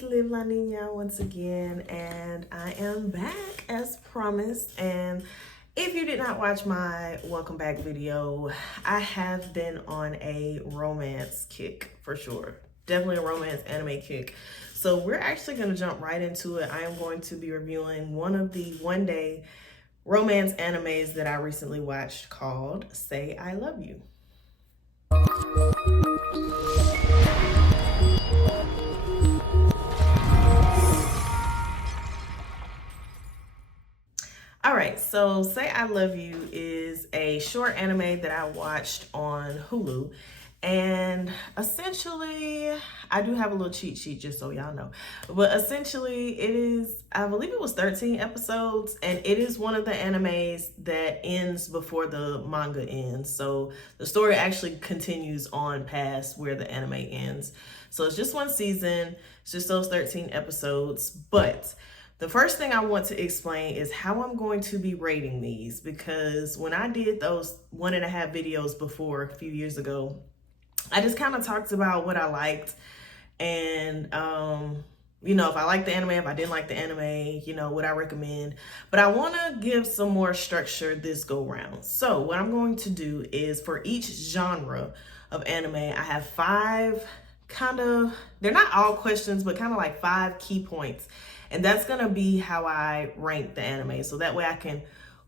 it's Liv La Nina once again, and I am back as promised. And if you did not watch my welcome back video, I have been on a romance kick for sure. Definitely a romance anime kick. So we're actually going to jump right into it. I am going to be reviewing one of the one-day romance animes that I recently watched called Say I Love You. All right, so Say I Love You is a short anime that I watched on Hulu. And essentially, I do have a little cheat sheet just so y'all know. But essentially, it is, I believe it was 13 episodes, and it is one of the animes that ends before the manga ends. So the story actually continues on past where the anime ends. So it's just one season, it's just those 13 episodes. But the first thing I want to explain is how I'm going to be rating these, because when I did those 1.5 videos before a few years ago, I just kind of talked about what I liked and, you know, if I liked the anime, if I didn't like the anime, you know, what I recommend. But I want to give some more structure this go round. So what I'm going to do is for each genre of anime, I have 5 they're not all questions, but kind of like 5 key points. And that's going to be how I rank the anime. So that way I can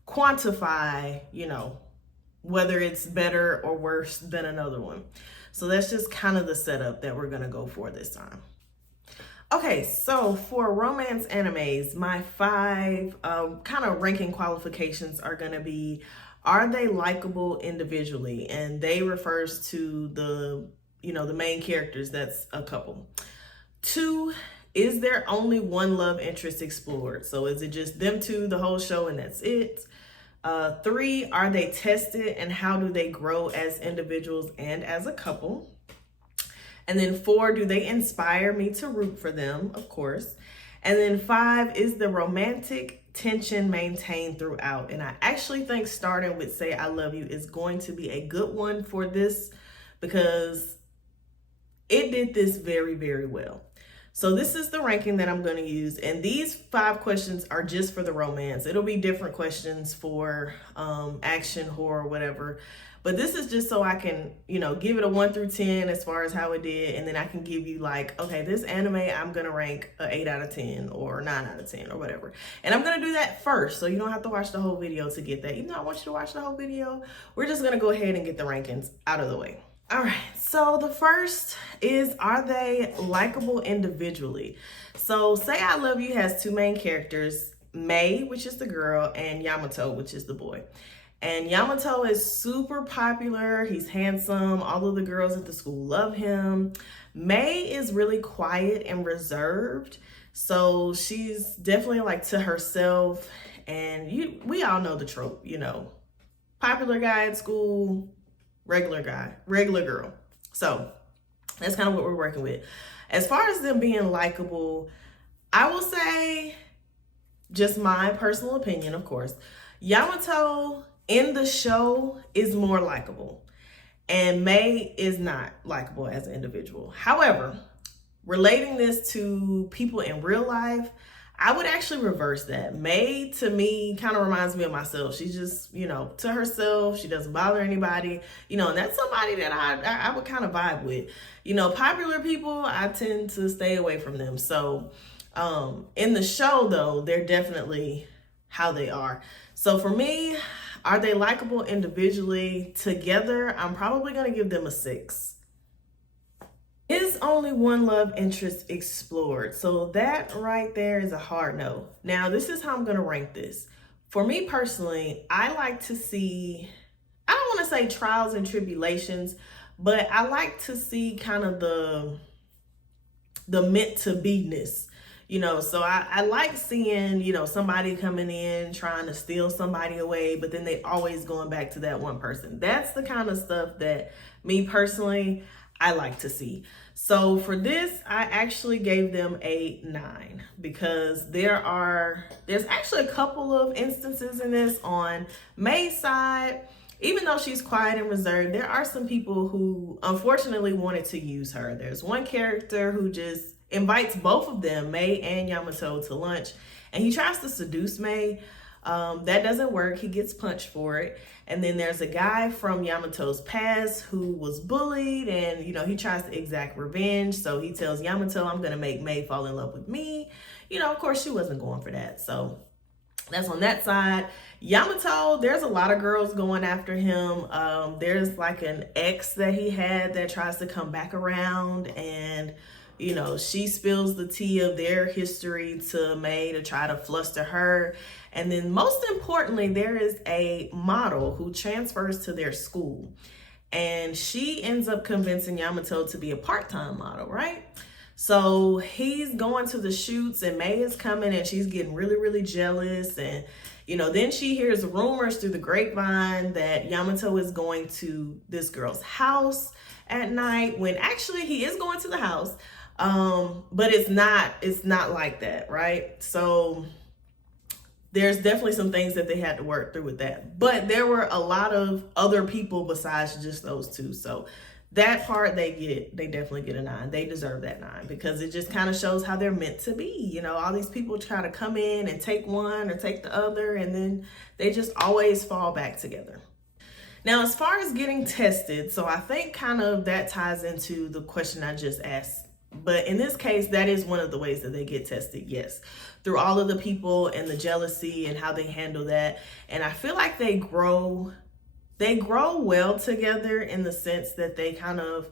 quantify, you know, whether it's better or worse than another one. So that's just kind of the setup that we're going to go for this time. Okay, so for romance animes, my 5 kind of ranking qualifications are going to be, are they likable individually? And they refers to the, you know, the main characters. That's a couple. 2, is there only one love interest explored? So is it just them two the whole show and that's it? 3, are they tested and how do they grow as individuals and as a couple? And then 4, do they inspire me to root for them? Of course. And then 5, is the romantic tension maintained throughout? And I actually think starting with Say I Love You is going to be a good one for this, because it did this very, very well. So this is the ranking that I'm going to use. And these 5 questions are just for the romance. It'll be different questions for action, horror, whatever. But this is just so I can, you know, give it a 1 through 10 as far as how it did. And then I can give you like, okay, this anime, I'm going to rank a 8 out of 10 or 9 out of 10 or whatever. And I'm going to do that first. So you don't have to watch the whole video to get that. Even though I want you to watch the whole video, we're just going to go ahead and get the rankings out of the way. All right, so the first is, are they likable individually? So Say I Love You has 2 main characters, Mei, which is the girl, and Yamato, which is the boy. And Yamato is super popular. He's handsome. All of the girls at the school love him. Mei is really quiet and reserved. So she's definitely like to herself. And we all know the trope, you know, popular guy at school, regular guy, regular girl. So that's kind of what we're working with. As far as them being likable, I will say, just my personal opinion, of course, Yamato in the show is more likable and Mei is not likable as an individual. However, relating this to people in real life, I would actually reverse that. Mei, to me, kind of reminds me of myself. She's just, you know, to herself. She doesn't bother anybody, you know, and that's somebody that I would kind of vibe with. You know, popular people, I tend to stay away from them. So in the show, though, they're definitely how they are. So for me, are they likable individually? Together, I'm probably going to give them a 6. Is only one love interest explored? So that right there is a hard no. Now, this is how I'm going to rank this. For me personally, I like to see, I don't want to say trials and tribulations, but I like to see kind of the meant to be-ness. You know, so I like seeing, you know, somebody coming in trying to steal somebody away, but then they always going back to that one person. That's the kind of stuff that me personally, I like to see. So for this, I actually gave them a 9 because there's actually a couple of instances in this on Mei's side. Even though she's quiet and reserved, there are some people who unfortunately wanted to use her. There's one character who just invites both of them, Mei and Yamato, to lunch, and he tries to seduce Mei. That doesn't work. He gets punched for it. And then there's a guy from Yamato's past who was bullied, and he tries to exact revenge. So he tells Yamato, I'm gonna make Mei fall in love with me. Of course she wasn't going for that. So that's on that side. Yamato, there's a lot of girls going after him. There's like an ex that he had that tries to come back around, and she spills the tea of their history to Mei to try to fluster her. And then most importantly, there is a model who transfers to their school, and she ends up convincing Yamato to be a part-time model, right? So he's going to the shoots, and Mei is coming, and she's getting really, really jealous. And, then she hears rumors through the grapevine that Yamato is going to this girl's house at night, when actually he is going to the house. But it's not like that, right? So there's definitely some things that they had to work through with that. But there were a lot of other people besides just those two. So that part they definitely get a 9. They deserve that 9, because it just kind of shows how they're meant to be. All these people try to come in and take one or take the other, and then they just always fall back together. Now, as far as getting tested, so I think kind of that ties into the question I just asked. But in this case, that is one of the ways that they get tested, yes. Through all of the people and the jealousy and how they handle that. And I feel like they grow well together, in the sense that they kind of,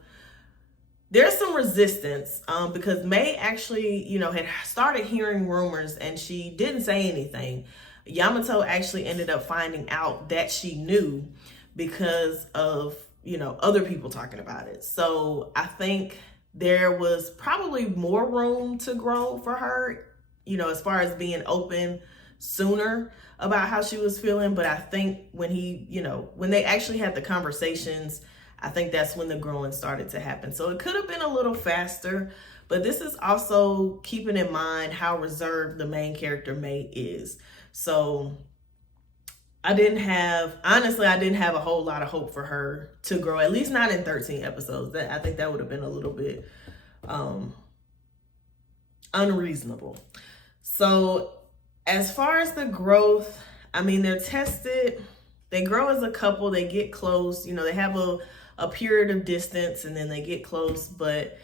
there's some resistance, because Mei actually, had started hearing rumors and she didn't say anything. Yamato actually ended up finding out that she knew because of, other people talking about it. So I think there was probably more room to grow for her, as far as being open sooner about how she was feeling. But I think when when they actually had the conversations, I think that's when the growing started to happen. So it could have been a little faster, but this is also keeping in mind how reserved the main character Mei is. So I didn't have a whole lot of hope for her to grow, at least not in 13 episodes. I think that would have been a little bit unreasonable. So as far as the growth, they're tested, they grow as a couple, they get close, they have a period of distance, and then they get close. But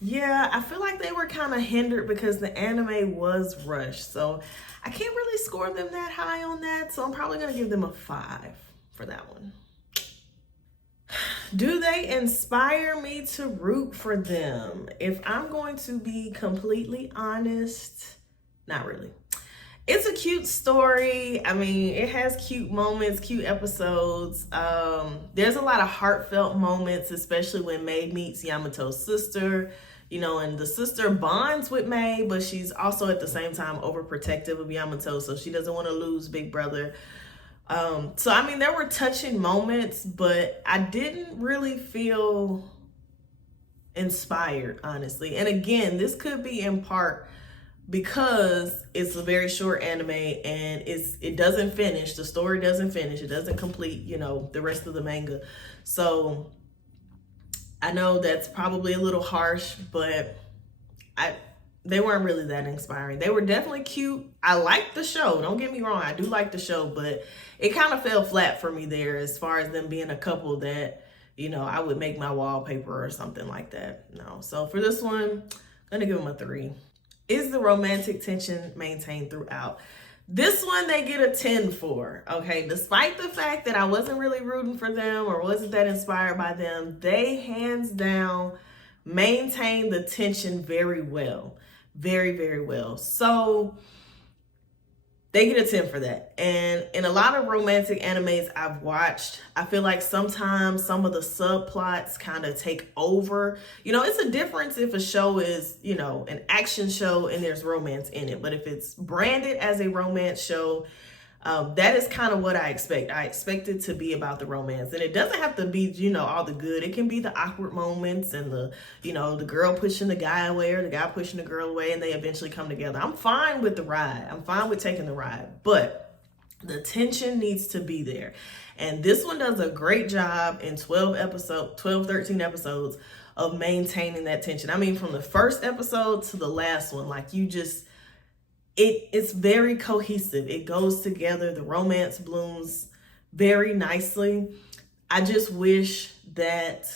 yeah, I feel like they were kind of hindered because the anime was rushed. So I can't really score them that high on that. So I'm probably going to give them a 5 for that one. Do they inspire me to root for them? If I'm going to be completely honest, not really. It's a cute story. It has cute moments, cute episodes. There's a lot of heartfelt moments, especially when Mei meets Yamato's sister, and the sister bonds with Mei, but she's also at the same time overprotective of Yamato, so she doesn't want to lose Big Brother. So there were touching moments, but I didn't really feel inspired, honestly. And again, this could be in part because it's a very short anime, and it doesn't finish. The story doesn't finish. It doesn't complete, the rest of the manga. So I know that's probably a little harsh, but they weren't really that inspiring. They were definitely cute. I liked the show. Don't get me wrong. I do like the show, but it kind of fell flat for me there as far as them being a couple that, I would make my wallpaper or something like that. No. So for this one, I'm going to give them a 3. Is the romantic tension maintained throughout? This one they get a 10 for, okay? Despite the fact that I wasn't really rooting for them or wasn't that inspired by them, they hands down maintain the tension very well. Very, very well. So they get a 10 for that. And in a lot of romantic animes I've watched, I feel like sometimes some of the subplots kind of take over. It's a difference if a show is, an action show and there's romance in it. But if it's branded as a romance show, that is kind of what I expect. I expect it to be about the romance, and it doesn't have to be, all the good. It can be the awkward moments and the girl pushing the guy away or the guy pushing the girl away, and they eventually come together. I'm fine with the ride. I'm fine with taking the ride, but the tension needs to be there. And this one does a great job in 13 episodes of maintaining that tension. I mean, from the first episode to the last one, like it's very cohesive. It goes together. The romance blooms very nicely. I just wish that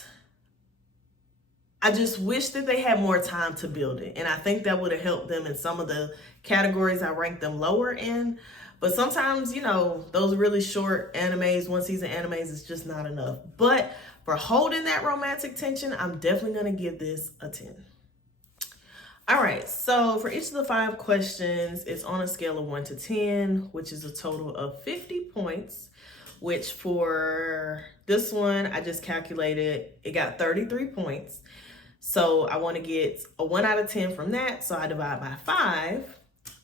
they had more time to build it. And I think that would have helped them in some of the categories I ranked them lower in. But sometimes, those really short animes, one season animes, is just not enough. But for holding that romantic tension, I'm definitely going to give this a 10. All right, so for each of the 5 questions, it's on a scale of 1 to 10, which is a total of 50 points, which for this one, I just calculated, it got 33 points. So I want to get a 1 out of 10 from that, so I divide by 5.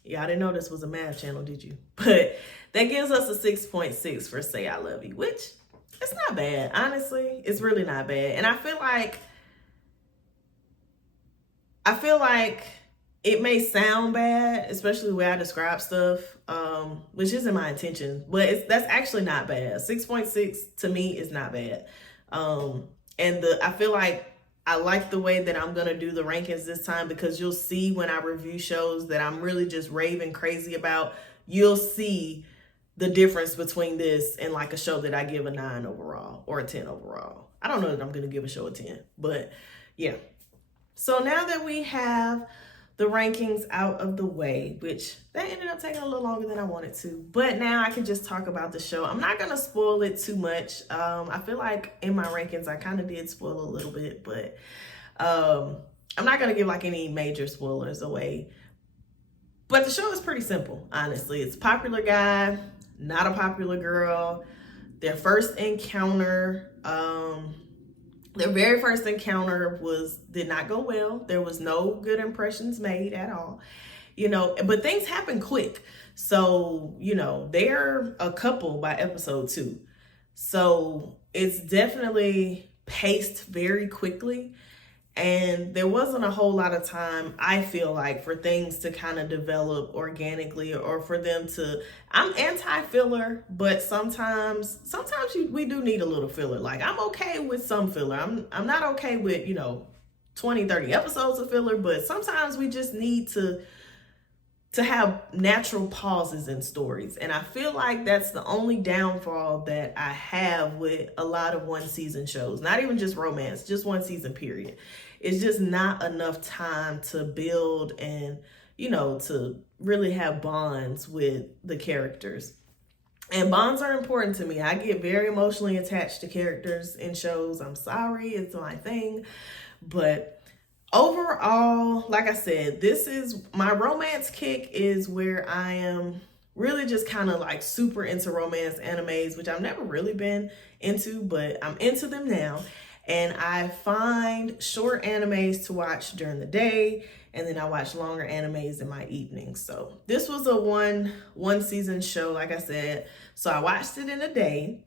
Y'all didn't know this was a math channel, did you? But that gives us a 6.6 for Say I Love You, which it's not bad. Honestly, it's really not bad. And I feel like it may sound bad, especially the way I describe stuff, which isn't my intention, but that's actually not bad. 6.6 to me is not bad. I feel like I like the way that I'm going to do the rankings this time, because you'll see when I review shows that I'm really just raving crazy about, you'll see the difference between this and like a show that I give a 9 overall or a 10 overall. I don't know that I'm going to give a show a 10, but yeah. So now that we have the rankings out of the way, which that ended up taking a little longer than I wanted to, but now I can just talk about the show. I'm not going to spoil it too much. I feel like in my rankings, I kind of did spoil a little bit, but I'm not going to give like any major spoilers away. But the show is pretty simple, honestly. It's a popular guy, not a popular girl. Their first encounter, their very first encounter did not go well. There was no good impressions made at all, but things happen quick. So, they're a couple by episode 2. So it's definitely paced very quickly. And there wasn't a whole lot of time, I feel like, for things to kind of develop organically, or for them to, I'm anti-filler, but sometimes we do need a little filler. Like, I'm okay with some filler. I'm not okay with, 20, 30 episodes of filler, but sometimes we just need to have natural pauses in stories. And I feel like that's the only downfall that I have with a lot of one season shows, not even just romance, just one season period. It's just not enough time to build and, to really have bonds with the characters. And bonds are important to me. I get very emotionally attached to characters in shows. I'm sorry, it's my thing. But overall, like I said, this is my romance kick, is where I am really just kind of like super into romance animes, which I've never really been into, but I'm into them now. And I find short animes to watch during the day, and then I watch longer animes in my evenings. So this was a one season show, like I said. So I watched it in a day,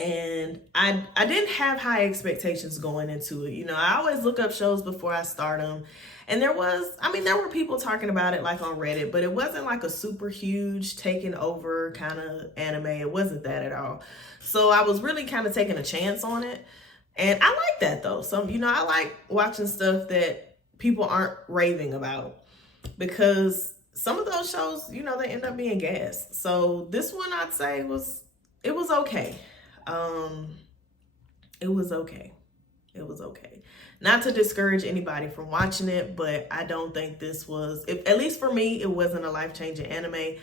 and I didn't have high expectations going into it. I always look up shows before I start them. And there were people talking about it like on Reddit, but it wasn't like a super huge taking over kind of anime. It wasn't that at all. So I was really kind of taking a chance on it. And I like that though. So, I like watching stuff that people aren't raving about, because some of those shows, they end up being gas. So this one, I'd say it was okay. It was okay. Not to discourage anybody from watching it, but I don't think this was, at least for me, it wasn't a life-changing anime.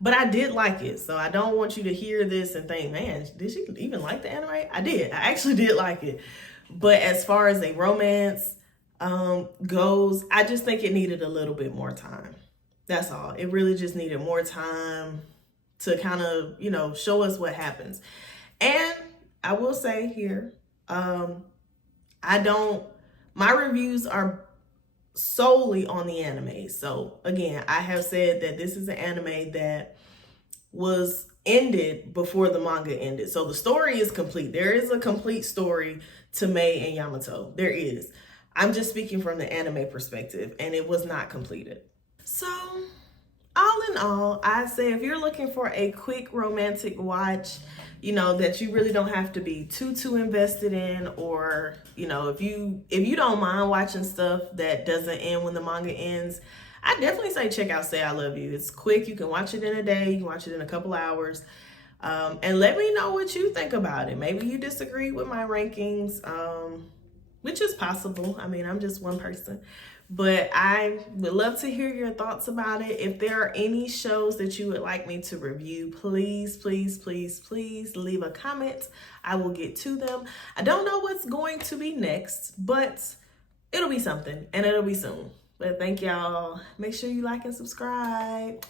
But I did like it, so I don't want you to hear this and think, man, did she even like the anime? I did. I actually did like it. But as far as a romance goes, I just think it needed a little bit more time. That's all. It really just needed more time to kind of, show us what happens. And I will say here, my reviews are solely on the anime. So again, I have said that this is an anime that was ended before the manga ended. So the story is complete. There is a complete story to Mei and Yamato. There is. I'm just speaking from the anime perspective, and it was not completed. So all in all, I'd say if you're looking for a quick romantic watch, you know, that you really don't have to be too invested in, or, you know, if you don't mind watching stuff that doesn't end when the manga ends, I definitely say check out Say I Love You. It's quick. You can watch it in a day. You can watch it in a couple hours. And let me know what you think about it. Maybe you disagree with my rankings, which is possible. I mean, I'm just one person. But I would love to hear your thoughts about it. If there are any shows that you would like me to review, please, please, please, please leave a comment. I will get to them. I don't know what's going to be next, but it'll be something, and it'll be soon. But thank y'all. Make sure you like and subscribe.